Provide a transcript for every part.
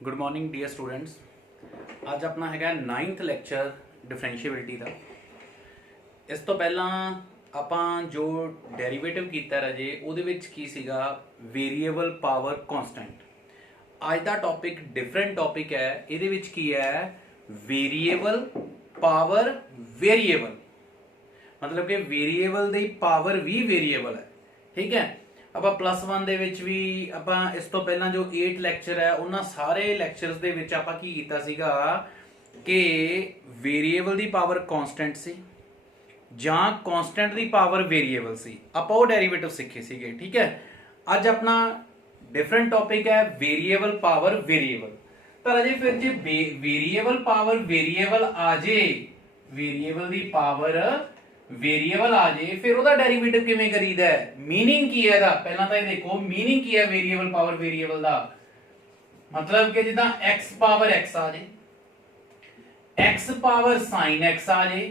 Good morning dear students. ਅੱਜ ਆਪਣਾ ਹੈਗਾ 9th ਲੈਕਚਰ ਡਿਫਰੈਂਸ਼ੀਏਬਿਲਿਟੀ ਦਾ। ਇਸ ਤੋਂ ਪਹਿਲਾਂ ਆਪਾਂ ਜੋ ਡੈਰੀਵੇਟਿਵ ਕੀਤਾ ਰਾਜੇ ਉਹਦੇ ਵਿੱਚ ਕੀ ਸੀਗਾ, ਵੇਰੀਏਬਲ ਪਾਵਰ ਕਾਂਸਟੈਂਟ। ਅੱਜ ਦਾ ਟੌਪਿਕ ਡਿਫਰੈਂਟ ਟੌਪਿਕ ਹੈ। ਇਹਦੇ ਵਿੱਚ ਕੀ ਹੈ, ਵੇਰੀਏਬਲ ਪਾਵਰ ਵੇਰੀਏਬਲ, मतलब कि वेरीएबल ਦੀ ਪਾਵਰ ਵੀ ਵੇਰੀਏਬਲ ਹੈ। ਠੀਕ ਹੈ, ਆਪਾਂ +1 ਦੇ ਵਿੱਚ ਵੀ ਆਪਾਂ ਇਸ ਤੋਂ ਪਹਿਲਾਂ ਜੋ 8 ਲੈਕਚਰ ਹੈ ਉਹਨਾਂ ਸਾਰੇ ਲੈਕਚਰਸ ਦੇ ਵਿੱਚ ਆਪਾਂ ਕੀ ਕੀਤਾ ਸੀਗਾ ਕਿ ਵੇਰੀਏਬਲ ਦੀ ਪਾਵਰ ਕਾਂਸਟੈਂਟ ਸੀ ਜਾਂ ਕਾਂਸਟੈਂਟ ਦੀ ਪਾਵਰ ਵੇਰੀਏਬਲ ਸੀ, ਆਪਾਂ ਉਹ ਡੈਰੀਵੇਟਿਵ ਸਿੱਖੇ ਸੀਗੇ। ਠੀਕ ਹੈ, ਅੱਜ ਆਪਣਾ डिफरेंट टॉपिक है वेरिएबल पावर वेरिएबल। तो अजे फिर जे वेरिएबल पावर वेरिएबल आ जे, वेरिएबल दी पावर वेरिएबल आ जे, फिर ओदा डेरिवेटिव किवें करीदा है, मीनिंग की है दा पहला तो ये देखो मीनिंग की है वेरिएबल पावर वेरिएबल दा, मतलब कि जिदा x पावर x आ जे, x पावर sin x आ जे,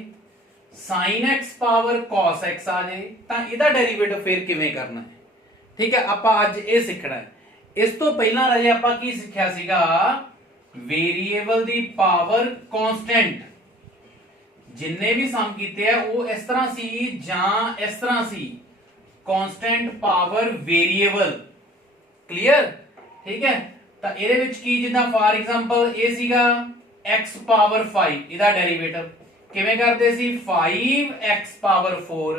sin x power cos x आ जे, तां इहदा डेरिवेटिव फिर किवें करना है। ठीक है, आप अज ये सीखना है। इस तो पहला राजे आप की सीखा सीगा वेरिएबल दी पावर कांस्टेंट, जिन्ने भी सम कीते हैं वो इस तरह सी जां इस तरह सी, कांस्टेंट पावर वेरिएबल। क्लियर? ठीक है, तो ਇਹਦੇ ਵਿੱਚ ਕੀ ਜਿੱਦਾਂ फॉर एग्जांपल ਇਹ ਸੀਗਾ x पावर 5, ਇਹਦਾ ਡੈਰੀਵੇਟਿਵ ਕਿਵੇਂ ਕਰਦੇ ਸੀ 5x पावर 4।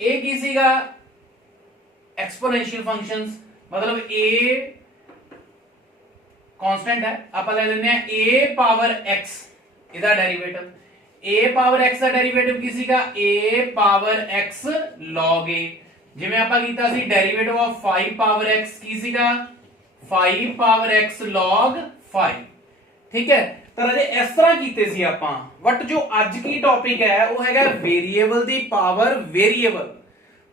ਇਹ ਕੀ ਸੀਗਾ एक्सपोनेंशियल फंक्शंस, मतलब a कांस्टेंट है, आप ले लेने हैं a पावर x इधर डेरिवेटिव, a पावर x का डेरिवेटिव किसी का a power x log a, जिवें आपा कीता सी डेरिवेटिव ऑफ 5 पावर x किसी का 5 पावर x log 5। ठीक है, तो राजे इस तरह कीते सी आपा, बट जो आज की टॉपिक है वो हैगा वेरिएबल दी पावर वेरिएबल।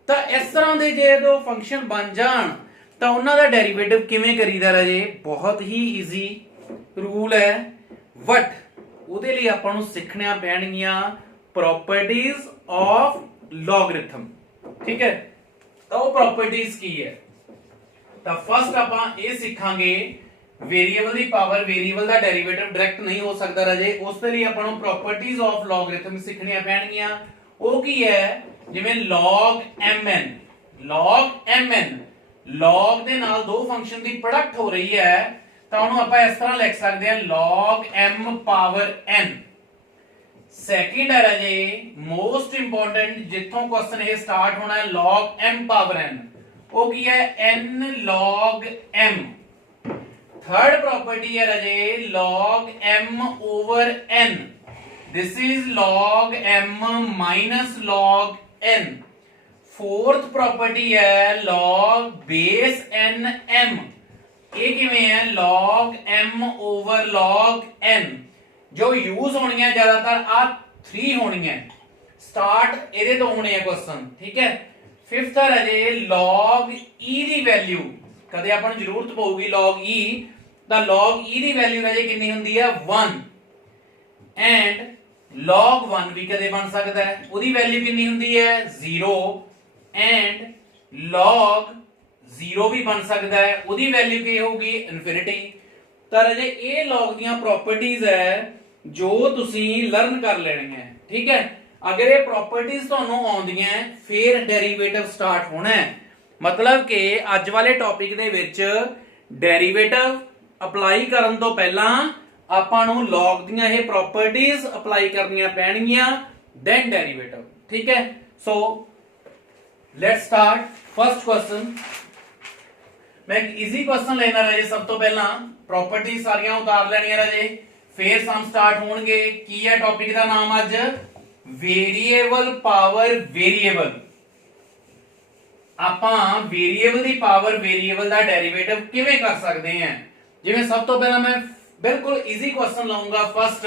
तो इस तरह के जो फंक्शन बन जान तो उन्होंने डेरिवेटिव किवें करीदा राजे, बहुत ही ईजी रूल है, बट उहदे लई आपां नूं सीखणियां पैणगियां प्रॉपर्टीज ऑफ लॉगरिथम। ठीक है, तो वो प्रॉपर्टीज की है, तो फर्स्ट आपां ये सीखांगे वेरिएबल दी पावर वेरिएबल दा डेरिवेटिव डायरेक्ट नहीं हो सकता राजे, उस दे लई आपां नूं प्रॉपर्टीज ऑफ लॉगरिथम सीखणियां पैणगियां। वो की है, जिवें log mn, log mn, log दे नाल दो फंक्शन दी प्रोडक्ट हो रही है तो उन्होंने आपां इस तरह लिख सकते हैं log m power n। Second है राजे मोस्ट इंपोर्टेंट, जिथों क्वेश्चन ये स्टार्ट होना है log m पावर n, वो की है n log m। Third property है राजे log m over n, this is log m minus log n। Fourth property है log base n m, ये किवें है log m over log n। जो use होनी है ज्यादातर आ 3 होनी है, स्टार्ट एदे तो होने हैं क्वेश्चन। ठीक है, फिफ्थ है जे log e दी वैल्यू, कदे आपां नूं जरूरत पऊगी log e, दा log e दी वैल्यू राजे कितनी हुंदी है 1, एंड log 1 भी कदे बन सकता है, उदी वैल्यू कितनी हुंदी है 0, एंड log 0 भी बन सकता है, उदी वैल्यू की होगी इनफिनिटी। तो राजे ये log दियां प्रॉपर्टीज है जो तुसी लर्न कर लेनी है। ठीक है, अगर ये प्रॉपर्टीज तुहानू आउंदियां फिर डेरिवेटिव स्टार्ट होना है, मतलब कि अज वाले टॉपिक दे विच डेरिवेटिव अप्लाई करन तो पहला ਆਪਾਂ ਨੂੰ log ਦੀਆਂ ਇਹ प्रॉपर्टीज अप्लाई करनियां पैणगियां, देन डेरिवेटिव। ठीक है, so let's start first question. मैं एक इजी क्वेश्चन लेना राजे, सब तो पहला प्रॉपर्टीज सारियां उतार लेनियां राजे, फिर सम स्टार्ट होणगे। की है टॉपिक का नाम अज वेरिएबल पावर वेरिएबल। आपां वेरिएबल दी पावर वेरिएबल दा डेरिवेटिव किवें कर सकते हैं, जिवें सब तो पहला मैं बिल्कुल इजी क्वेश्चन लाऊंगा। फर्स्ट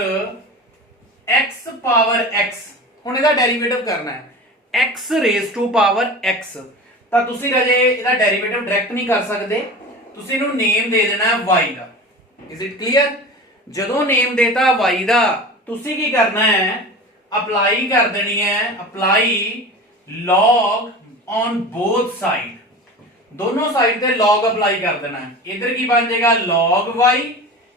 x पावर x, हुण इहदा डेरिवेटिव करना है x raise to power x, तां तुसीं राजे इहदा डेरिवेटिव डायरेक्ट नहीं कर सकते, तुसीं इहनूं नेम दे देना है y दा। Is it clear? जदों नेम देता y दा, तुसीं की करना है अप्लाई कर देनी है, apply log on both side, दोनों साइड पे log अप्लाई कर देना है। इधर की बन जाएगा log y,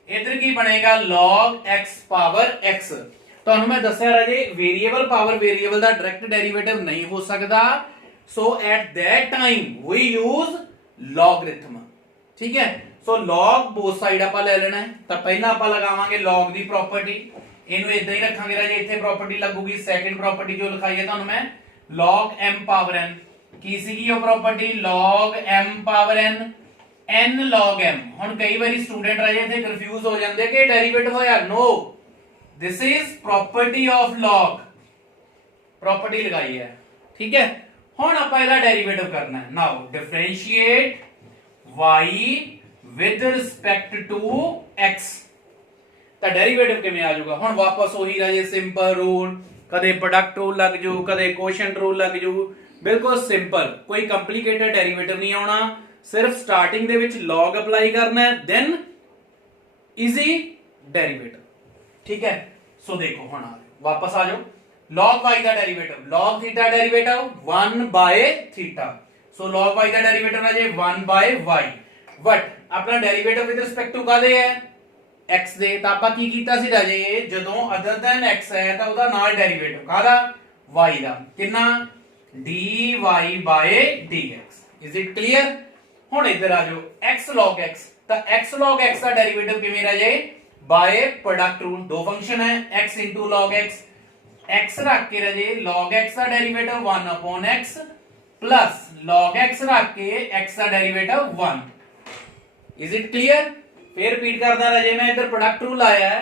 इधर की बनेगा log x पावर x। ਤੁਹਾਨੂੰ ਮੈਂ ਦੱਸਿਆ ਰਾਜੇ ਵੇਰੀਏਬਲ ਪਾਵਰ ਵੇਰੀਏਬਲ ਦਾ ਡਾਇਰੈਕਟ ਡੈਰੀਵੇਟਿਵ ਨਹੀਂ ਹੋ ਸਕਦਾ, so at that time we use logarithm। ਠੀਕ ਹੈ, ਸੋ log both side ਆਪਾਂ ਲੈ ਲੈਣਾ ਹੈ। ਤਾਂ ਪਹਿਲਾਂ ਆਪਾਂ ਲਗਾਵਾਂਗੇ log ਦੀ ਪ੍ਰੋਪਰਟੀ, ਇਹਨੂੰ ਇਦਾਂ ਹੀ ਰੱਖਾਂਗੇ ਰਾਜੇ, ਇੱਥੇ ਪ੍ਰੋਪਰਟੀ ਲੱਗੂਗੀ। ਸੈਕੰਡ ਪ੍ਰੋਪਰਟੀ ਜੋ ਲਿਖਾਈ ਹੈ ਤੁਹਾਨੂੰ ਮੈਂ log m ਪਾਵਰ n, ਕੀ ਸੀਗੀ ਉਹ property log m power n n log m। ਹੁਣ ਕਈ ਵਾਰੀ ਸਟੂਡੈਂਟ ਰਾਜੇ ਇੱਥੇ ਕਨਫਿਊਜ਼ ਹੋ ਜਾਂਦੇ ਕਿ ਡੈਰੀਵੇਟਿਵ ਹੋਇਆ, no this is property of log, property लगाई है। ठीक है, हुण आपां इहदा डेरिवेटिव करना है। Now differentiate y with respect to x, ਤਾਂ डेरिवेटिव किवें आ जाऊगा? हुण वापस ਉਹੀ राजे सिंपल रूल, कदे प्रोडक्ट रूल लग जू, कदे कोशेंट रूल लग जू, बिल्कुल सिंपल, कोई कंप्लीकेटेड डेरिवेटिव नहीं आउणा। सिर्फ स्टार्टिंग दे विच log अप्लाई करना है, देन इजी डेरिवेटिव। ठीक है, सो देखो हुण वापस आ जाओ, log y का derivative, log theta derivative 1 by theta, so log y का डेरिवेटिव राजे 1 बाय y। बट अपना डेरिवेटिव विद रिस्पेक्ट टू कादे है? x दे। ਤਾਂ ਆਪਾਂ ਕੀ ਕੀਤਾ ਸੀ ਰਾਜੇ, ਜਦੋਂ ਅਦਰ ਦੈਨ x ਹੈ ਤਾਂ ਉਹਦਾ ਨਾਲ ਡੈਰੀਵੇਟਿਵ ਕਾਹਦਾ? y ਦਾ। ਕਿੰਨਾ? dy by dx। Is it clear? ਹੁਣ ਇੱਧਰ ਆ ਜਾਓ x log x, ਤਾਂ x log x ਦਾ ਡੈਰੀਵੇਟਿਵ ਕਿਵੇਂ ਰਾਜੇ? By product rule. दो फंक्शन है x into log x, x रख के राजे log x का derivative 1 upon x plus log x रख के x का डेरिवेटिव 1। Is it clear? फिर रिपीट करदा राजे, मैं इधर प्रोडक्ट रूल आया है,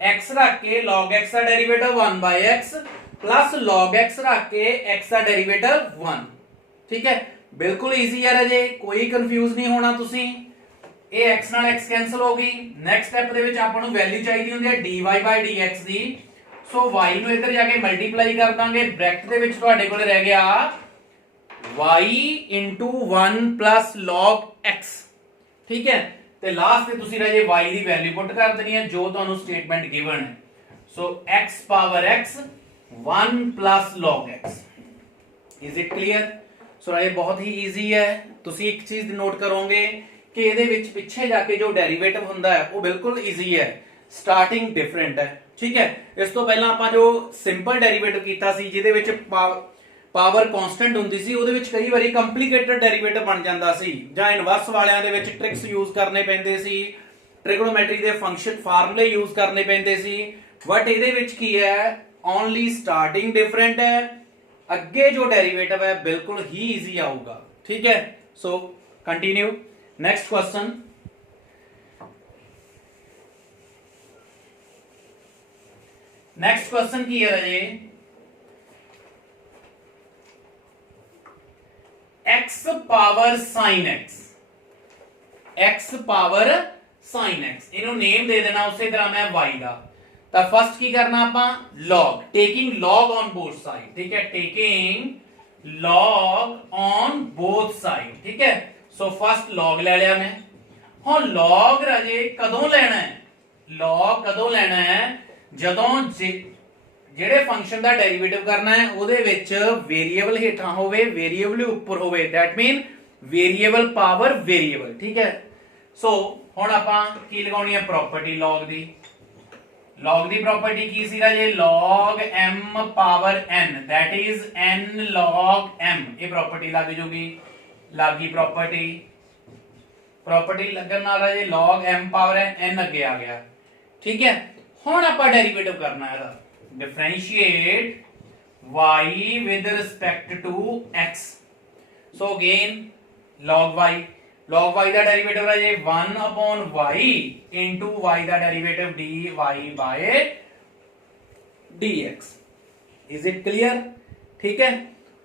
x रख के log x का derivative 1 by x plus log x रख के x का डेरिवेटिव 1। ठीक है, बिल्कुल इजी है राजे, कोई कंफ्यूज नहीं होना तुसी। ਇਹ x ਨਾਲ x ਕੈਨਸਲ ਹੋ ਗਈ। ਨੈਕਸਟ ਸਟੈਪ ਦੇ ਵਿੱਚ ਆਪਾਂ ਨੂੰ ਵੈਲਿਊ ਚਾਹੀਦੀ ਹੁੰਦੀ ਹੈ dy by dx the, so y ਨੂੰ ਇੱਧਰ ਜਾ ਕੇ ਮਲਟੀਪਲਾਈ ਕਰ ਦਾਂਗੇ। ਬ੍ਰੈਕਟ ਦੇ ਵਿੱਚ ਤੁਹਾਡੇ ਕੋਲ ਰਹਿ ਗਿਆ y 1 plus log x। ਠੀਕ ਹੈ, ਤੇ ਲਾਸਟ ਤੇ ਤੁਸੀਂ ਰਾਜੇ y ਦੀ ਵੈਲਿਊ ਪੁੱਟ ਕਰ ਦੇਣੀ ਹੈ ਜੋ ਤੁਹਾਨੂੰ ਸਟੇਟਮੈਂਟ ਗਿਵਨ ਹੈ। So x power x 1 plus log x। Is it clear? So ਰਾਜੇ ਬਹੁਤ ਹੀ ਈਜ਼ੀ ਹੈ। ਤੁਸੀਂ ਇੱਕ ਚੀਜ਼ ਨੋਟ ਕਰੋਗੇ ਕਿ ਇਹਦੇ ਵਿੱਚ ਪਿੱਛੇ ਜਾ ਕੇ ਜੋ ਡੈਰੀਵੇਟਿਵ ਹੁੰਦਾ ਹੈ ਉਹ ਬਿਲਕੁਲ ਈਜ਼ੀ ਹੈ, ਸਟਾਰਟਿੰਗ ਡਿਫਰੈਂਟ ਹੈ। ਠੀਕ ਹੈ, ਇਸ ਤੋਂ ਪਹਿਲਾਂ ਆਪਾਂ ਜੋ ਸਿੰਪਲ ਡੈਰੀਵੇਟਿਵ ਕੀਤਾ ਸੀ ਜਿਹਦੇ ਵਿੱਚ ਪਾਵਰ ਕਨਸਟੈਂਟ ਹੁੰਦੀ ਸੀ, ਉਹਦੇ ਵਿੱਚ ਕਈ ਵਾਰੀ ਕੰਪਲਿਕੇਟਡ ਡੈਰੀਵੇਟਿਵ ਬਣ ਜਾਂਦਾ ਸੀ, ਜਾਂ ਇਨਵਰਸ ਵਾਲਿਆਂ ਦੇ ਵਿੱਚ ਟ੍ਰਿਕਸ ਯੂਜ਼ ਕਰਨੇ ਪੈਂਦੇ ਸੀ, ਟ੍ਰਿਗੋਨੋਮੈਟਰੀ ਦੇ ਫੰਕਸ਼ਨ ਫਾਰਮੂਲੇ ਯੂਜ਼ ਕਰਨੇ ਪੈਂਦੇ ਸੀ। ਬਟ ਇਹਦੇ ਵਿੱਚ ਕੀ ਹੈ, ਓਨਲੀ ਸਟਾਰਟਿੰਗ ਡਿਫਰੈਂਟ ਹੈ, ਅੱਗੇ ਜੋ ਡੈਰੀਵੇਟਿਵ ਹੈ ਬਿਲकुल ही ईजी आऊगा। ठीक है, so continue. Next question, next question की है राजे, x power sin x, x power sin x, इन्हों नेम दे देना उसी तरह मैं y का। तो फर्स्ट की करना आपा log, taking log on both side. ठीक है, taking log on both side. ठीक है, सो फर्स्ट log ले लिया मैं। हुण log राजे कदों लेना है? log कदों लेना है? जदों ਜਿਹੜੇ फंक्शन ਦਾ डेरिवेटिव करना है ਉਹਦੇ ਵਿੱਚ वेरिएबल ਹੇਠਾਂ ਹੋਵੇ, वेरिएबल ਉੱਪਰ ਹੋਵੇ, that mean variable power variable. ठीक है, सो ਹੁਣ ਆਪਾਂ ਕੀ ਲਗਾਉਣੀ ਹੈ? प्रॉपर्टी log ਦੀ। log ਦੀ प्रॉपर्टी ਕੀ ਸੀ ਰਾਜੇ? log m power n, that is n log m। ਇਹ प्रॉपर्टी ਲੱਗ ਜੂਗੀ, ਲੱਗੀ प्रॉपर्टी। प्रॉपर्टी ਲੱਗਣ ਨਾਲ ਰਾਜੇ log m ਪਾਵਰ n ਅੱਗੇ ਆ ਗਿਆ। ਠੀਕ ਹੈ, ਹੁਣ ਆਪਾਂ ਡੈਰੀਵੇਟਿਵ ਕਰਨਾ ਹੈ ਇਹਦਾ, differentiate y with respect to x। so again log y, log y the derivative ਹੈ ਜੀ 1 upon y into y the derivative dy by dx। is it clear? ठीक है,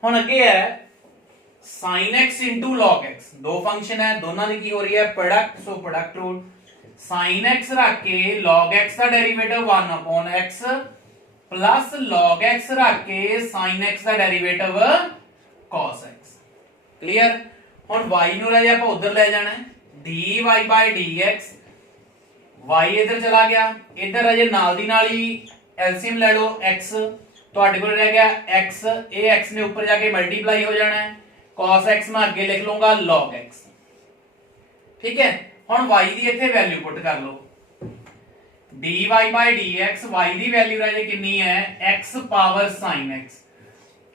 ਹੁਣ ਅੱਗੇ ਹੈ sin x into log x। दो function है, दोनों की हो रही है product, so product rule. sin x रख के log x का derivative 1 upon x plus log x रख के sin x का डेरिवेटिव cos x। क्लियर? ਹੁਣ y ਨੂੰ ਲੈ ਜਾ ਆਪਾਂ ਉਧਰ ਲੈ ਜਾਣਾ ਹੈ, dy by dx। y ਇਧਰ ਚਲਾ ਗਿਆ, ਇਧਰ ਅਜੇ ਨਾਲ ਦੀ ਨਾਲ ਹੀ ਐਲਸੀਐਮ ਲੈ ਲਓ x, ਤੁਹਾਡੇ ਕੋਲ ਰਹਿ ਗਿਆ x, ਇਹ x ਨੇ ਉੱਪਰ ਜਾ ਕੇ ਮਲਟੀਪਲਾਈ ਹੋ ਜਾਣਾ ਹੈ, cos x ਮੈਂ ਅੱਗੇ ਲਿਖ ਲੂੰਗਾ log x। ਠੀਕ ਹੈ, ਹੁਣ y ਦੀ ਇੱਥੇ ਵੈਲਿਊ ਪੁੱਟ ਕਰ ਲਓ, dy by dx y the value ਰਾਜੇ ਕਿੰਨੀ ਹੈ x ਪਾਵਰ sin x।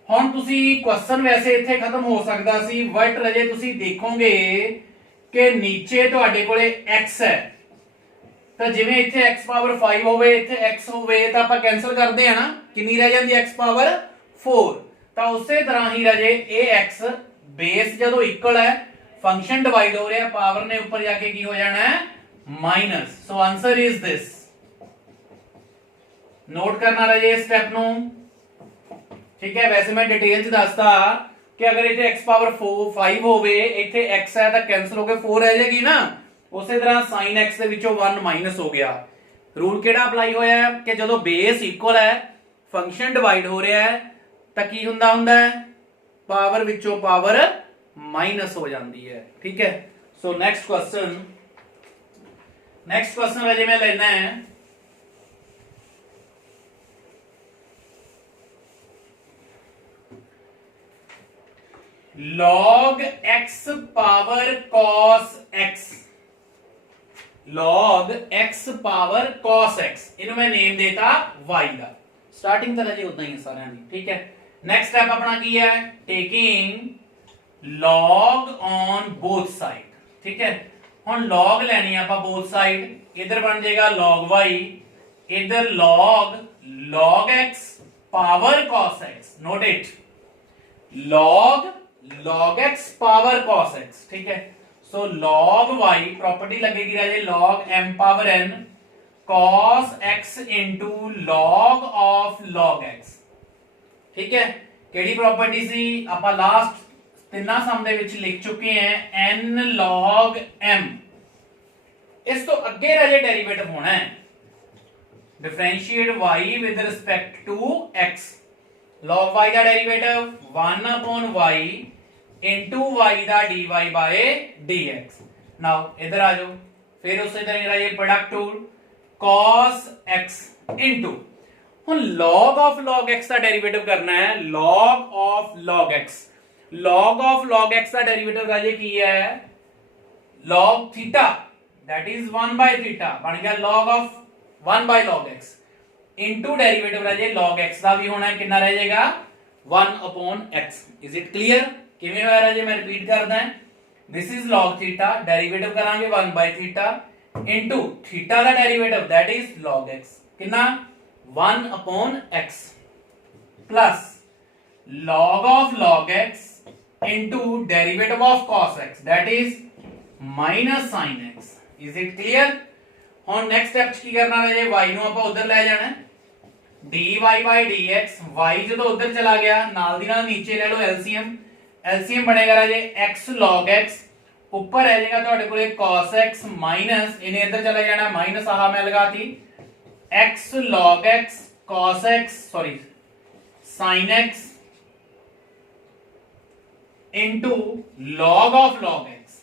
ਹੁਣ ਤੁਸੀਂ ਕੁਐਸਚਨ ਵੈਸੇ ਇੱਥੇ ਖਤਮ ਹੋ ਸਕਦਾ ਸੀ ਬਟ ਰਾਜੇ ਤੁਸੀਂ ਦੇਖੋਗੇ ਕਿ ਨੀਚੇ ਤੁਹਾਡੇ ਕੋਲੇ x ਹੈ ਤਾਂ ਜਿਵੇਂ ਇੱਥੇ x ਪਾਵਰ 5 ਹੋਵੇ ਇੱਥੇ x ਹੋਵੇ ਤਾਂ ਆਪਾਂ ਕੈਨਸਲ ਕਰਦੇ ਆ ਨਾ ਕਿੰਨੀ ਰਹਿ ਜਾਂਦੀ x ਪਾਵਰ 4। ਤਾਂ ਉਸੇ ਤਰ੍ਹਾਂ ਹੀ ਰਾਜੇ ਇਹ x ਬੇਸ ਜਦੋਂ ਇਕੁਅਲ ਹੈ फंक्शन डिवाइड हो रहा है पावर ने ऊपर जाके की हो जाना है minus. So answer is this. Note करना रहे स्टेप नु ठीक है। वैसे मैं डिटेल च दसता कि अगर इथे x पावर 5 होवे इथे x है तो कैंसिल होके 4 रह जाएगी ना। उसी तरह sin x दे विचों 1 माइनस हो गया। रूल केड़ा अप्लाई होया है कि जदों बेस इक्वल है फंक्शन डिवाइड हो रहा है तो की हुंदा है पावर विचों पावर माइनस हो जाती है। ठीक है। सो नेक्स्ट क्वेश्चन राजे मैं लेना है log x power cos x। log x power cos x इन्हों मैं नेम देता y का। स्टार्टिंग तरह जी उतना ही है सारे। ठीक है। नेक्स्ट स्टेप अपना की है taking log on both side। ठीक है। हम log लेनी है बोथ साइड इधर बन जाएगा log y इधर log x power cos x। Note it log x power cos x। ठीक है। सो log y प्रॉपर्टी लगेगी राजे log m power n cos x into log of log x। ठीक है। केड़ी प्रॉपर्टी सी आप लास्ट तिना सम दे विच लिख चुके हैं n log m। इस तो अगे राजे डेरिवेटिव होना है differentiate y with respect to x। log y का derivative 1 upon y into y का dy by dx। नाउ इधर आ जाओ फिर उसी तरह राजे product tool cos x into हुन log ऑफ log x का डेरिवेटिव करना है log of log x। log of log x का डेरिवेटिव राजे की है log theta that is 1 by theta बन गया log of 1 by log x into derivative Raje log x का भी होना है कितना रह जाएगा 1 upon x। Is it clear किवें होया राजे मैं रिपीट करदा है this is log theta derivative करांगे 1 by थीटा इनटू थीटा का derivative that is log x कितना 1 upon x plus log of log x into derivative of cos x that is minus sin x। is it clear। हम next step की करना है y नु ਆਪਾਂ उधर ले जाना है dy by dx y जो उधर चला गया नाल दी नाल नीचे ले लो एलसीएम बनेगा राजे x log x ऊपर रह जाएगा ਤੁਹਾਡੇ ਕੋਲੇ cos x माइनस इन्हें इधर चला जाना माइनस आहा मैं लगाती x log x cos x sorry sin x into log of log x।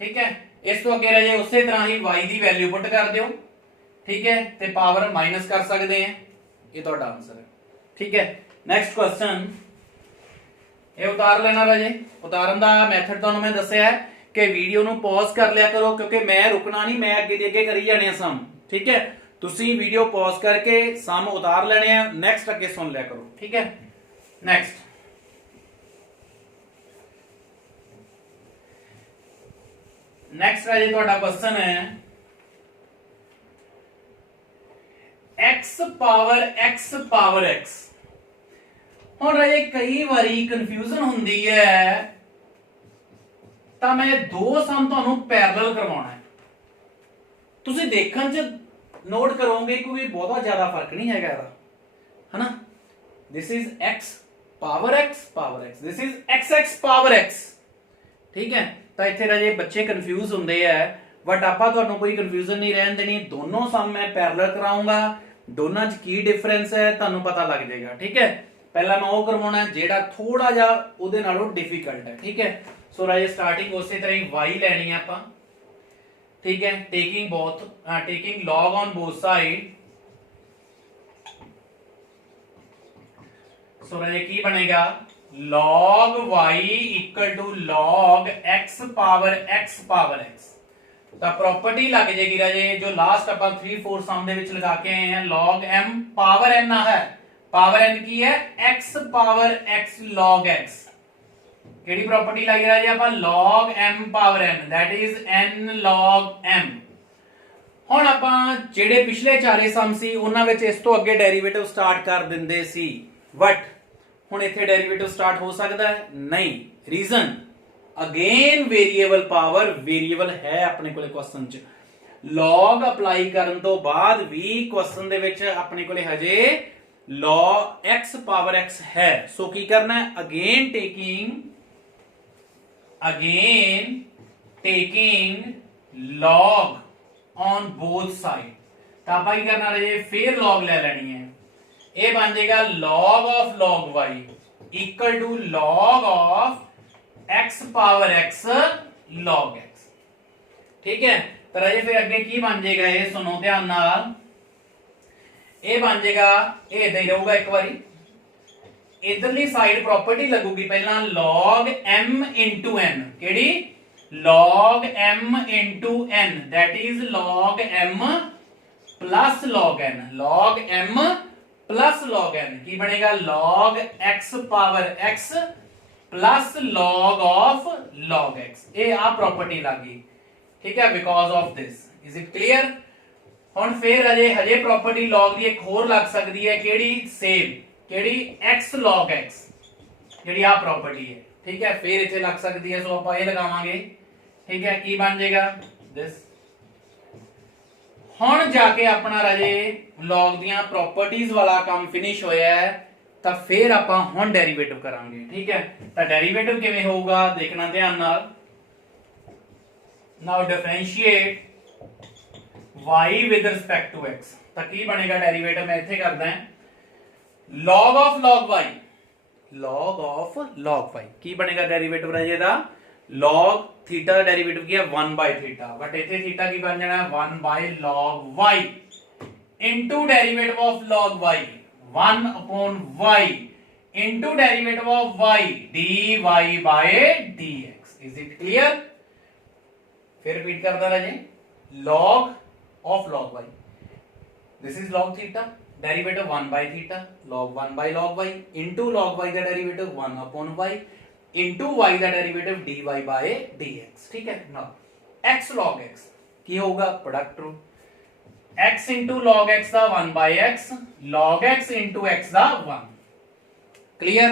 ठीक है। इस तो अगे रहे उसी तरह ही y की वैल्यू पुट कर दो। ठीक है। ते पावर माइनस कर सकते हैं ये तो आंसर है। ठीक है। नेक्स्ट क्वेश्चन ये उतार लेना राजे। उतारन का मैथड तुहानू मैं दस्सिया है कि वीडियो नु पॉज कर लिया करो क्योंकि मैं रुकना नहीं मैं अगे दी अगे करी जाने सम। ठीक है। तुसी वीडियो पॉज करके सम उतार लेने हैं नेक्स्ट अगे सुन लिया करो। ठीक है। नेक्स्ट राजे तुहाडा क्वेश्चन है x पावर x। हुण राजे कई बारी कंफ्यूजन हुंदी है तां मैं दो सम तुहानू पैरेलल करवाउणा है तुसीं देखण च नोट करोगे क्योंकि बहुत ज्यादा फर्क नहीं है ना। This is x power x this is x power x। ठीक है। तो इत्थे राजे बच्चे कंफ्यूज होंदे है बट आपां तुहानू कोई कंफ्यूजन नहीं रहन देनी दोनों सम मैं पैरेलल कराऊंगा दोनों च की डिफरेंस है तुहानू पता लग जाएगा। ठीक है। पहला मैं वो करवाना जेड़ा थोड़ा जा उहदे नालों डिफिकल्ट है। ठीक है। सो राजे स्टार्टिंग उसी तरह ही y लेनी है आपां। ठीक है। Taking log on both side। So राजे की बनेगा log y equal to log x power x। ਤਾਂ ਪ੍ਰੋਪਰਟੀ ਲੱਗ ਜਾਏਗੀ ਰਾਜੇ ਜੋ ਲਾਸਟ ਆਪਾਂ 3/4 ਸਮ ਦੇ ਵਿੱਚ ਲਗਾ ਕੇ ਆਏ ਹਾਂ log m ਪਾਵਰ n ਆ ਹੈ ਪਾਵਰ n ਕੀ ਹੈ x power x log x ਕਿਹੜੀ ਪ੍ਰੋਪਰਟੀ ਲੱਗੀ ਰਾਜੇ ਆਪਾਂ log m power n that is n log m। ਹੁਣ ਆਪਾਂ ਜਿਹੜੇ ਪਿਛਲੇ ਚਾਰੇ ਸਮ ਸੀ ਉਹਨਾਂ ਵਿੱਚ ਇਸ ਤੋਂ ਅੱਗੇ ਡੈਰੀਵੇਟਿਵ ਸਟਾਰਟ ਕਰ ਦਿੰਦੇ ਸੀ ਬਟ ਹੁਣ ਇੱਥੇ ਡੈਰੀਵੇਟਿਵ ਸਟਾਰਟ ਹੋ ਸਕਦਾ ਹੈ ਨਹੀਂ reason again variable power variable ਹੈ ਆਪਣੇ ਕੋਲੇ ਕੁਐਸਚਨ ਚ log ਅਪਲਾਈ ਕਰਨ ਤੋਂ ਬਾਅਦ ਵੀ ਕੁਐਸਚਨ ਦੇ ਵਿੱਚ ਆਪਣੇ ਕੋਲੇ ਹਜੇ log x ਪਾਵਰ x ਹੈ ਸੋ ਕੀ ਕਰਨਾ ਹੈ again taking log on both side ਤਾਂ ਆਪਾਂ ਕੀ ਕਰਨਾ ਹੈ ਫਿਰ log ਲੈ ਲੈਣੀ ਹੈ ਇਹ ਬਣ ਜਾਏਗਾ log of log y equal to log of x power x log x ठीक है तो राजे फिर अगे की बन जाएगा ये सुनो ध्यान नाल ये बन जाएगा ये इदां ही रहूगा एक बारी इधरली साइड प्रॉपर्टी लगूगी पहला log m into n केड़ी log m into n that is log m plus log n log m plus log n की बनेगा log x power x plus log of log x ये आ property लगी ठीक है because of this is it clear हुण फिर हजे property log दी एक होर लग सकती है केड़ी सेम केड़ी x log x जेडी आ प्रॉपर्टी है ठीक है फिर इथे लग सकती है सो आप ये लगावांगे ठीक है की बन जाएगा दिस हुण जाके अपना राजे log दियां प्रॉपर्टीज वाला काम फिनिश होया है ਤਾਂ ਫਿਰ ਆਪਾਂ ਹੁਣ ਡੈਰੀਵੇਟਿਵ ਕਰਾਂਗੇ ਠੀਕ ਹੈ ਤਾਂ ਡੈਰੀਵੇਟਿਵ ਕਿਵੇਂ ਹੋਊਗਾ ਦੇਖਣਾ ਧਿਆਨ ਨਾਲ ਨਾਓ differentiate y with respect to x ਤਾਂ ਕੀ ਬਣੇਗਾ ਡੈਰੀਵੇਟਿਵ ਮੈਂ ਇੱਥੇ ਕਰਦਾ ਹਾਂ log of log y ਕੀ ਬਣੇਗਾ ਡੈਰੀਵੇਟਿਵ ਰਾਜੇ ਦਾ log ਥੀਟਾ ਦਾ ਡੈਰੀਵੇਟਿਵ ਕੀ ਹੈ 1/θ ਬਟ ਇੱਥੇ ਥੀਟਾ ਕੀ ਬਣ ਜਾਣਾ 1/log y into derivative of log y 1 upon y into derivative of y dy by dx is it clear फिर रिपीट करता रहे log of log y this is log theta derivative 1/θ log 1/log y into log y का derivative 1 upon y into y का derivative dy by dx ठीक है now x log x की होगा product rule x into log x the 1/x log x into x the 1 clear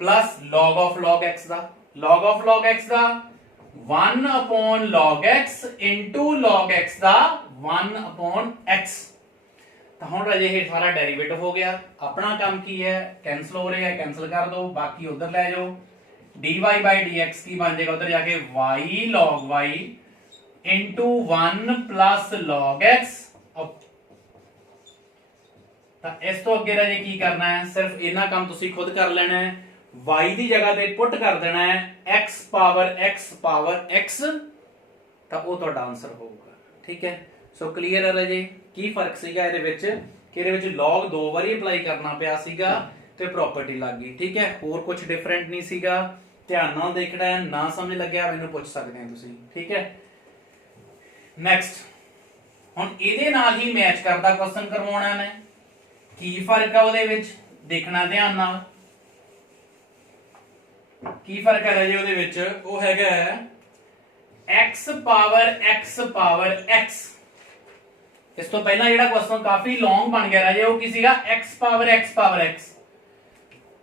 plus log of log x the log of log x the 1 upon log x into log x the 1 upon x ਤਾਂ ਹੁਣ ਰਾਜੇ ਇਹ ਸਾਰਾ derivative ਹੋ ਗਿਆ ਆਪਣਾ ਕੰਮ ਕੀ ਹੈ ਕੈਨਸਲ ਹੋ ਰਿਹਾ ਹੈ ਕੈਨਸਲ ਕਰ ਦੋ ਬਾਕੀ ਉਧਰ ਲੈ ਜਾਓ dy by dx ਕੀ ਬਣ ਜਾਏਗਾ ਉਧਰ ਜਾ ਕੇ y log y into 1 plus log x ਤਾਂ ਇਸ ਤੋਂ ਅੱਗੇ ਰਾਜੇ ਕੀ ਕਰਨਾ ਹੈ ਸਿਰਫ ਇਹਨਾਂ ਕੰਮ ਤੁਸੀਂ ਖੁਦ ਕਰ ਲੈਣਾ ਹੈ y ਦੀ ਜਗ੍ਹਾ ਤੇ ਪੁੱਟ ਕਰ ਦੇਣਾ ਹੈ x ਪਾਵਰ x ਤਾਂ ਉਹ ਤੁਹਾਡਾ ਆਨਸਰ ਹੋਊਗਾ ਠੀਕ ਹੈ ਸੋ ਕਲੀਅਰ ਹੈ ਰਾਜੇ ਕੀ ਫਰਕ ਸੀਗਾ ਇਹਦੇ ਵਿੱਚ ਕਿ ਇਹਦੇ ਵਿੱਚ log ਦੋ ਵਾਰੀ ਅਪਲਾਈ ਕਰਨਾ ਪਿਆ ਸੀਗਾ ਤੇ ਪ੍ਰੋਪਰਟੀ ਲੱਗ ਗਈ ਠੀਕ ਹੈ ਹੋਰ ਕੁਝ ਡਿਫਰੈਂਟ ਨਹੀਂ ਸੀਗਾ ਧਿਆਨ ਨਾਲ ਦੇਖਣਾ ਹੈ ਨਾ ਸਮਝ ਲੱਗਿਆ ਮੈਨੂੰ ਪੁੱਛ ਸਕਦੇ ਹੋ ਤੁਸੀਂ ਠੀਕ ਹੈ ਨੈਕਸਟ ਹੁਣ ਇਹਦੇ ਨਾਲ ਹੀ ਮੈਚ ਕਰਦਾ ਕੁਐਸਚਨ ਕਰਵਾਉਣਾ ਮੈਂ ਕੀ ਫਰਕ ਆ ਉਹਦੇ ਵਿੱਚ ਦੇਖਣਾ ਧਿਆਨ ਨਾਲ ਕੀ ਫਰਕ ਹੈ ਰਾਜੇ ਉਹਦੇ ਵਿੱਚ ਉਹ ਹੈਗਾ x ਪਾਵਰ x ਇਸ ਤੋਂ ਪਹਿਲਾਂ ਜਿਹੜਾ ਕੁਐਸਚਨ ਕਾਫੀ ਲੌਂਗ ਬਣ ਗਿਆ ਰਾਜੇ ਉਹ ਕੀ ਸੀਗਾ x ਪਾਵਰ x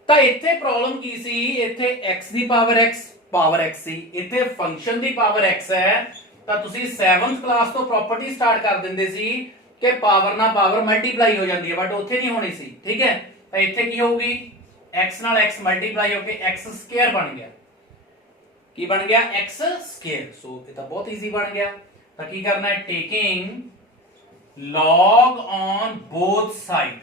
ਤਾਂ ਇੱਥੇ ਪ੍ਰੋਬਲਮ ਕੀ ਸੀ ਇੱਥੇ x ਦੀ ਪਾਵਰ x ਸੀ ਇੱਥੇ ਫੰਕਸ਼ਨ ਦੀ ਪਾਵਰ x ਹੈ ਤਾਂ ਤੁਸੀਂ 7th ਕਲਾਸ ਤੋਂ ਪ੍ਰੋਪਰਟੀ ਸਟਾਰਟ ਕਰ ਦਿੰਦੇ ਸੀ ਕਿ ਪਾਵਰ ਨਾਲ ਪਾਵਰ ਮਲਟੀਪਲਾਈ ਹੋ ਜਾਂਦੀ ਹੈ ਬਟ ਉੱਥੇ ਨਹੀਂ ਹੋਣੀ ਸੀ ਠੀਕ ਹੈ ਤਾਂ ਇੱਥੇ ਕੀ ਹੋਊਗੀ x ਨਾਲ x ਮਲਟੀਪਲਾਈ ਹੋ ਕੇ x ਸਕੁਅਰ ਬਣ ਗਿਆ ਕੀ ਬਣ ਗਿਆ x ਸਕੁਅਰ ਸੋ ਇਹ ਤਾਂ ਬਹੁਤ ਈਜ਼ੀ ਬਣ ਗਿਆ ਤਾਂ ਕੀ ਕਰਨਾ ਹੈ taking log on both side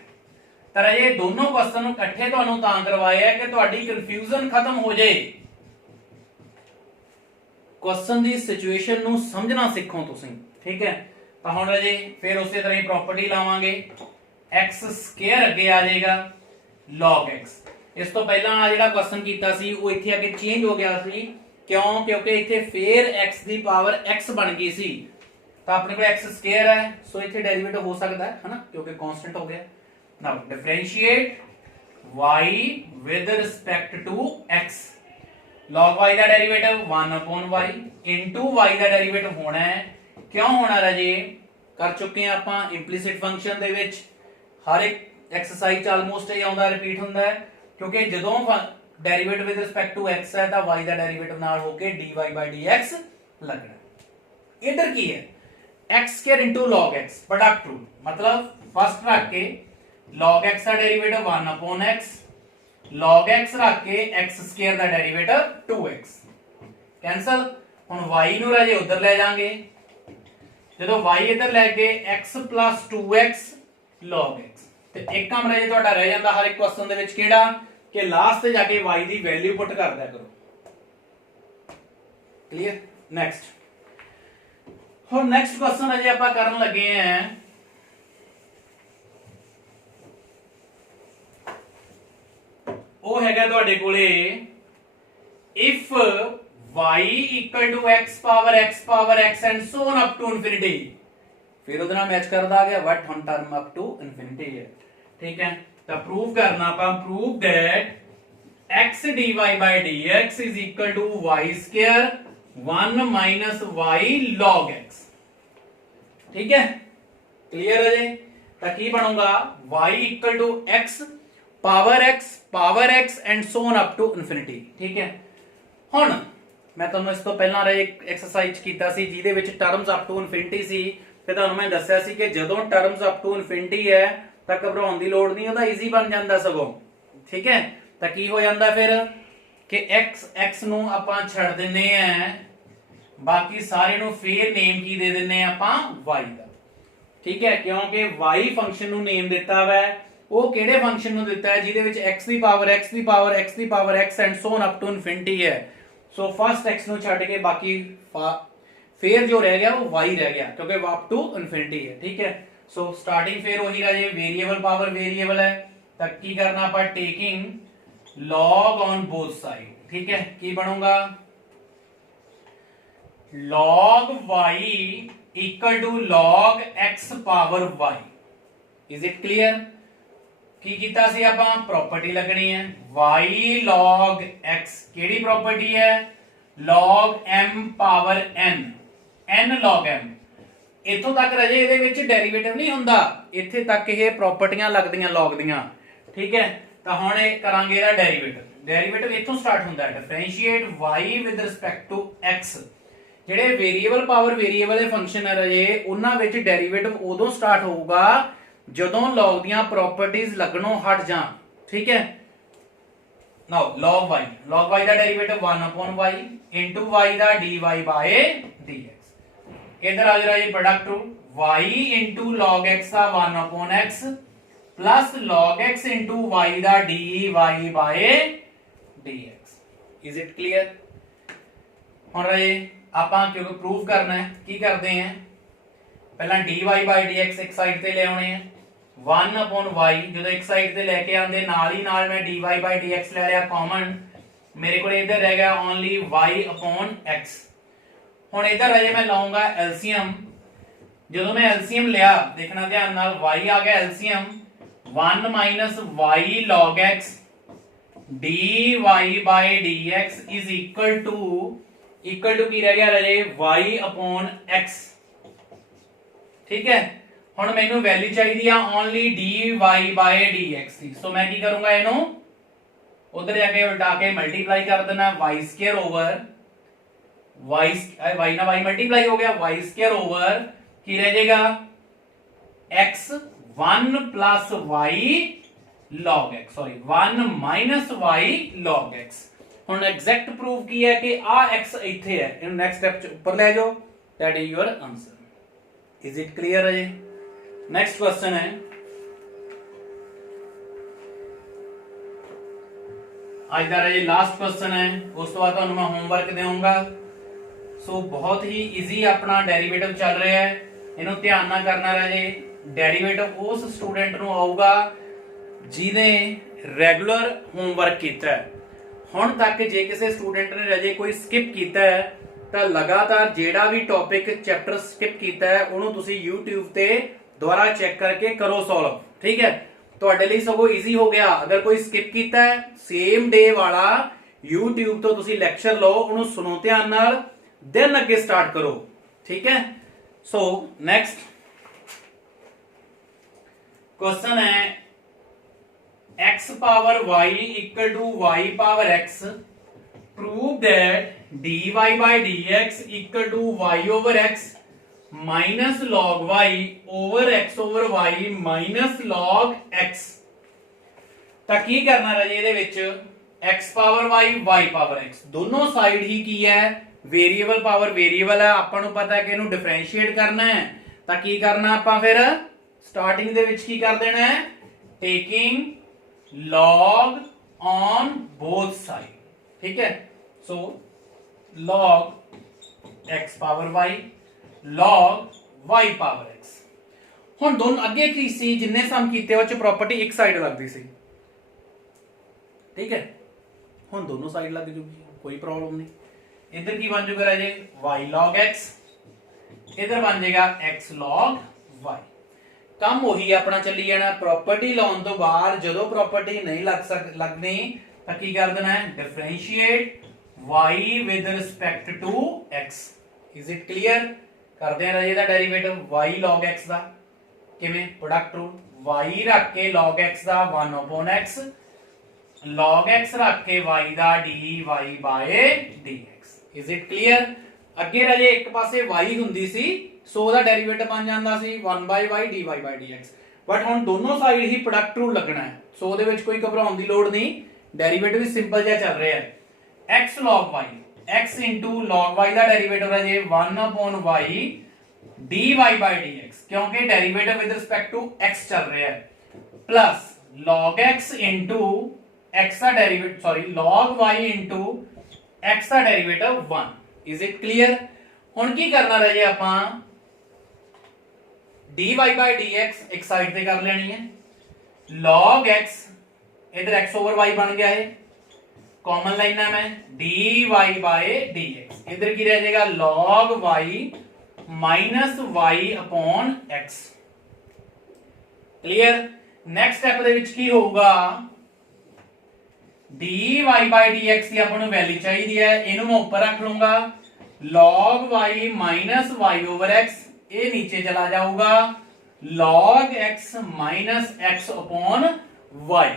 ਤਾਂ ਇਹ ਦੋਨੋਂ ਕੁਐਸਚਨ ਨੂੰ ਇਕੱਠੇ ਤੁਹਾਨੂੰ ਤਾਂ ਕਰਵਾਏ ਆ ਕਿ ਤੁਹਾਡੀ ਕਨਫਿਊਜ਼ਨ ਖਤਮ ਹੋ ਜਾਏ क्वेश्चन ਦੀ ਸਿਚੁਏਸ਼ਨ ਨੂੰ ਸਮਝਣਾ ਸਿੱਖੋ ਤੁਸੀਂ ਠੀਕ ਹੈ ਤਾਂ ਹੁਣ ਜੀ ਫਿਰ ਉਸੇ ਤਰ੍ਹਾਂ ਹੀ ਪ੍ਰੋਪਰਟੀ ਲਾਵਾਂਗੇ x ਸਕੁਅਰ ਅੱਗੇ ਆ ਜਾਏਗਾ log x ਇਸ ਤੋਂ ਪਹਿਲਾਂ ਜਿਹੜਾ ਕੁਐਸਚਨ ਕੀਤਾ ਸੀ ਉਹ ਇੱਥੇ ਅੱਗੇ ਚੇਂਜ ਹੋ ਗਿਆ ਸੀ क्यों? क्योंकि इत्थे फिर x दी पावर x बन गई सी, तो अपने को x स्क्वायर है, सो इत्थे डेरिवेटिव हो सकता है ना, क्योंकि कांस्टेंट हो गया। Now differentiate y with respect to x, log y का डेरिवेटिव 1/y इनटू y का डेरिवेटिव होना है। क्यों होना राजे? कर चुके हैं ਆਪਾਂ इंप्लिसिट फंक्शन दे विच हर एक एक्सरसाइज ऑलमोस्ट ये आउंदा रिपीट हुंदा है, क्योंकि जदों derivative with respect to x है तो y का डेरिवेटिव नाल होके dy/dx लगना। इधर की है x square into log x, product rule, मतलब फर्स्ट रख के log x का डेरिवेटिव 1/x, log x रख के x स्क्वायर का डेरिवेटिव 2x कैंसल। हुण y नु राजे उधर ले जाएंगे, जदों y इधर लेके x + 2x log x, ते एक काम राजे तुहाडा रह जांदा हर एक क्वेश्चन दे विच किहड़ा कि लास्ट ते जाके y दी वैल्यू पुट कर दिया करो। क्लियर? नेक्स्ट हुण नेक्स्ट क्वेश्चन अजे आपां करन लगे हैं वो हैगा तुहाडे कोले if y = x and so on up to infinity, फिर उधर मैच करदा आ गया what on term up to infinity है। ठीक है, तो प्रूव करना आपां, prove that x dy/dx is equal to y square 1 - y log x। ठीक है, क्लियर है जी? तो की बनूंगा y = x power x and so on up to infinity. ठीक है, हुण मैं तुहानू इस तो पहला रे एक एक्सरसाइज कीता सी जिहदे विच टर्म्स अप टू इनफिनिटी सी, ते तुहानू मैं दस्सिया सी कि जदों टर्म्स अप टू इनफिनिटी है तां घबराउण दी लोड़ नहीं, ओहदा ईजी बन जांदा सगों। ठीक है, तां की हो जांदा फिर कि x नू आपां छड्ड दिंने आ, बाकी सारे नू फिर नेम की दे दिंने आपां y दा। ठीक है, क्योंकि y फंक्शन नू नेम दिता हुआ है, वो किहड़े फंक्शन नू दिता है जिहदे विच x दी power x and so on up to infinity है। सो फर्स्ट x नू छड्ड के बाकी फिर जो रह गया वो y रह गया, क्योंकि अप टू इनफिनिटी है। ठीक है, सो स्टार्टिंग फिर वही रहे, वेरिएबल पावर वेरिएबल है, तब की करना पर taking log on both side. ठीक है, की बनूंगा log y = log x power y। Is it clear? की कीता सी आपां प्रॉपर्टी लगनी है y log x, केड़ी प्रॉपर्टी है? log m power n log m। इथों तक रजे इहदे विच डेरिवेटिव नहीं हुंदा, इत्थे तक ये प्रॉपर्टियां लगदियां log दियां। ठीक है, तो हुण ये करांगे इहदा डेरिवेटिव इथों स्टार्ट हुंदा है, differentiate y with respect to x। जेडे वेरिएबल पावर वेरिएबल फंक्शन है रजे उन्हां विच डेरिवेटिव उदों स्टार्ट होऊगा जदों log दियां प्रॉपर्टीज लगणों हट जाण। ठीक है, नाउ log y दा डेरिवेटिव 1/y इनटू y दा dy/dx। इधर आ जाए ये product rule, y into log x दा 1/x plus log x into y दा dy/dx। Is it clear? हुण रहे आपां क्योंकि प्रूव करना है, की करते हैं पहला dy/dx एक साइड ते ले आउणे हैं, 1/y जो एक साइड ते लेके आंदे नाल ही नाल मैं dy/dx ले लिया कॉमन, मेरे को इधर रह गया ओनली y/x। हुण इधर अजे मैं लाऊंगा एलसीएम, जो मैं एलसीएम लिया देखना ध्यान नाल, y आ गया LCM 1 - y log x dy/dx is equal to की रह गया रहे y/x। ठीक है, हुण मैनू वैल्यू चाहिए ओनली dy/dx की, सो मैं की करूंगा इनू उधर जाके उल्टा के मल्टीप्लाई कर देना y² ओवर y ना y मल्टीप्लाई हो गया y² ओवर की रह जाएगा x 1 + y log x, sorry 1 - y log x। हुण एग्जैक्ट प्रूव की है कि आ x इथे है, इन नेक्स्ट स्टेप ऊपर ले जाओ, that is your answer. Is it clear है? नेक्स्ट क्वेश्चन है, आज का ये लास्ट क्वेश्चन है, उस तो बाद तुहानू मैं होमवर्क देऊंगा। सो बहुत ही इजी अपना डेरिवेटिव चल रहा है, इन्हों ध्यान ना करना रहे। डेरिवेटिव उस स्टूडेंट नू आऊगा जिन्हें रेगुलर होमवर्क किया है। हुण तक जे किसी स्टूडेंट ने रजे कोई स्किप किया है तो लगातार जेड़ा भी टॉपिक चैप्टर स्किप किया है उन्होंने तुसी यूट्यूब ते दोबारा चेक करके करो सॉल्व, ठीक है। तुहाडे लई सगों ईजी हो गया। अगर कोई स्किप किया है सेम डे वाला यूट्यूब तो तुसी लैक्चर लो, उन्होंने सुनो ध्यान नाल, देन अगे स्टार्ट करो, ठीक है। सो नेक्स्ट क्वेश्चन है x power y equal to y power x, prove that dy by dx equal to y over x minus log y over x over y minus log x। तां की करना राजे इहदे विच x power y y power x दोनों side ही की है वेरिएबल पावर वेरिएबल है, आपां नूं पता है कि इहनूं डिफरेंशिएट करना है। तां की करना आपां फिर स्टार्टिंग दे विच की कर देना है, taking log on both side, ठीक है। सो log x power y log y power x। हुण दोनों अगे की सी जिन्ने सम कीते उह च प्रॉपर्टी एक साइड लगदी सी, ठीक है। हुण दोनों साइड लग जूगी, कोई प्रॉब्लम नहीं। इधर की बन जूगा राजे y log x, इधर बन जाएगा x log y। काम वही अपना चली जाना। प्रॉपर्टी लाने तो बाद जो प्रॉपर्टी नहीं लगनी तो की कर देना है, differentiate y with respect to x। Is it clear? करते हैं राजे दा डेरिवेटिव y log x दा किवें प्रोडक्ट रूल, y रख के log x दा 1/x log x रख के y दा dy by dx। Is it clear? अगे राजे एक पासे y हुंदी सी सो दा डेरिवेटिव बन जांदा सी 1/y dy by dx, but हुण दोनों साइड ही प्रोडक्ट रूल लगना है। सो दे विच कोई घबराउण दी लोड़ नहीं, डेरिवेटिव सिंपल जिहा चल रहा है। x log y x into log y दा डेरिवेटिव है जे 1/y dy by dx, क्योंकि derivative with respect to x चल रहा है, plus log x into x दा derivative sorry log y into x दा डेरिवेटिव 1। Is it clear? हुण की करना रहे आपां dy by dx एक साइड पे कर लेनी है, log x इधर x ओवर y बन गया है, कॉमन लाइन है मैं dy by dx, इधर की रह जाएगा log y minus y upon x। Clear? Next step दे विच की होगा, dy by dx की अपन वैल्यू चाहिए है, इन्हों मैं ऊपर रख लूंगा, log y minus y over x ये नीचे चला जाऊगा, log x minus x upon y।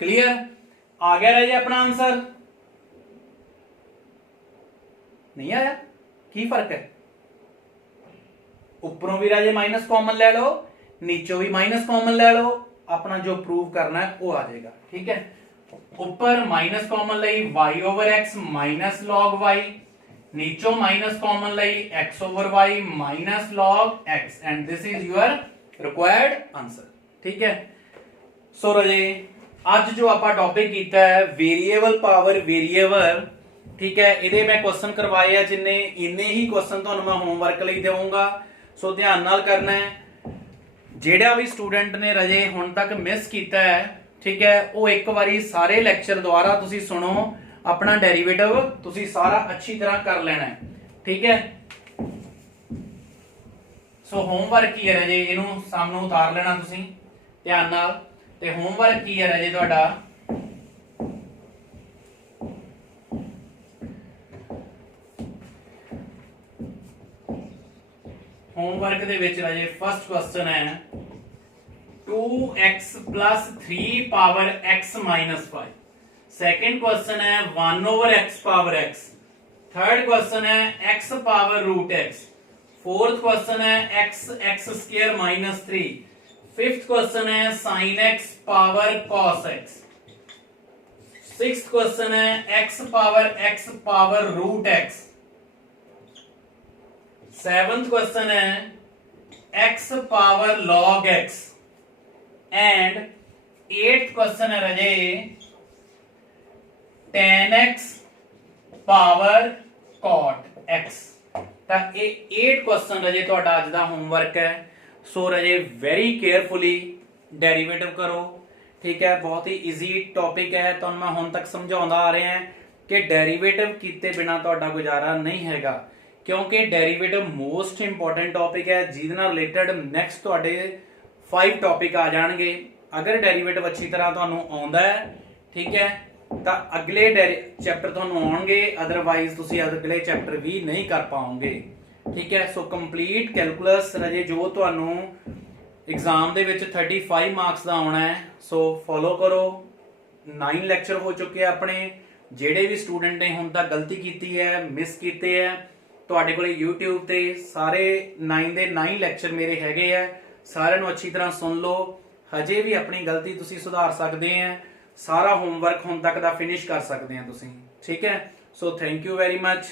Clear? आ गया राजे अपना आंसर? नहीं आया? की फर्क है? ऊपरों भी राजे माइनस कॉमन ले लो, नीचों भी माइनस कॉमन ले लो, अपना जो प्रूव करना है वो आ जाएगा, ठीक है। ऊपर माइनस कॉमन लई y over x minus log y, नीचों माइनस कॉमन लई x over y minus log x, and this is your required answer, ठीक है। सो राजे आज जो आपा टॉपिक कीता है वेरिएबल पावर वेरिएबल, ठीक है, इहदे मैं क्वेश्चन करवाए हैं जिन्ने इन्ने ही क्वेश्चन तुहानू मैं होमवर्क लई देवांगा, सो ध्यान नाल करना है। जेड़ा भी स्टूडेंट ने राजे हुण तक मिस कीता है, ठीक है, वो एक बारी सारे लेक्चर दोबारा तुसी सुनो, अपना डेरिवेटिव तुसी सारा अच्छी तरह कर लेना है, ठीक है। सो होमवर्क की है राजे, इनू सामने उतार लेना तुसी ध्यान नाल, ते होमवर्क की है राजे तुहाडा होमवर्क दे विच राजे फर्स्ट क्वेश्चन है 2x plus 3 power x minus 5। Second question है 1 over x power x। Third question है x power root x। Fourth question है x square minus 3। Fifth question है sin x power cos x। Sixth question है x power root x। Seventh question है x power log x, and eighth question है राजे tan x power cot x। तां ये 8 question राजे तुहाडा अज दा homework है। सो राजे very carefully derivative करो, ठीक है, बहुत ही ईजी टॉपिक है। तो मैं हुण तक समझाਉਂਦਾ आ रहा है कि डेरिवेटिव कीते बिना ਤੁਹਾਡਾ गुजारा नहीं हैगा, क्योंकि डेरिवेटिव मोस्ट इंपॉर्टेंट टॉपिक है जिहदे नाल रिलेटेड नैक्सट ਤੁਹਾਡੇ 5 टॉपिक आ जाएंगे। अगर डेरिवेटिव अच्छी तरह ਤੁਹਾਨੂੰ ਆਉਂਦਾ है, ठीक है, तो अगले चैप्टर ਤੁਹਾਨੂੰ ਆਉਣਗੇ, अदरवाइज ਤੁਸੀਂ अगले चैप्टर भी नहीं कर पाओगे। ठीक है, सो कंप्लीट कैलकुलस रजे जो ਤੁਹਾਨੂੰ एग्जाम ਦੇ ਵਿੱਚ 35 मार्क्स ਦਾ ਆਉਣਾ है, सो फॉलो करो। 9 ਲੈਕਚਰ ਹੋ ਚੁੱਕੇ ਆਪਣੇ। ਜਿਹੜੇ ਵੀ ਸਟੂਡੈਂਟ ਨੇ ਹੁਣ ਤੱਕ ਗਲਤੀ ਕੀਤੀ ਹੈ, ਮਿਸ ਕੀਤੇ ਹੈ, ਤੁਹਾਡੇ ਕੋਲੇ YouTube ਤੇ ਸਾਰੇ 9 ਦੇ 9 ਲੈਕਚਰ ਮੇਰੇ ਹੈਗੇ ਆ, ਸਾਰਿਆਂ ਨੂੰ ਅੱਛੀ ਤਰ੍ਹਾਂ ਸੁਣ ਲਓ। ਹਜੇ ਵੀ ਆਪਣੀ ਗਲਤੀ ਤੁਸੀਂ ਸੁਧਾਰ ਸਕਦੇ ਆ, ਸਾਰਾ ਹੋਮਵਰਕ ਹੁਣ ਤੱਕ ਦਾ ਫਿਨਿਸ਼ ਕਰ ਸਕਦੇ ਆ ਤੁਸੀਂ। ਠੀਕ ਹੈ, so thank you very much.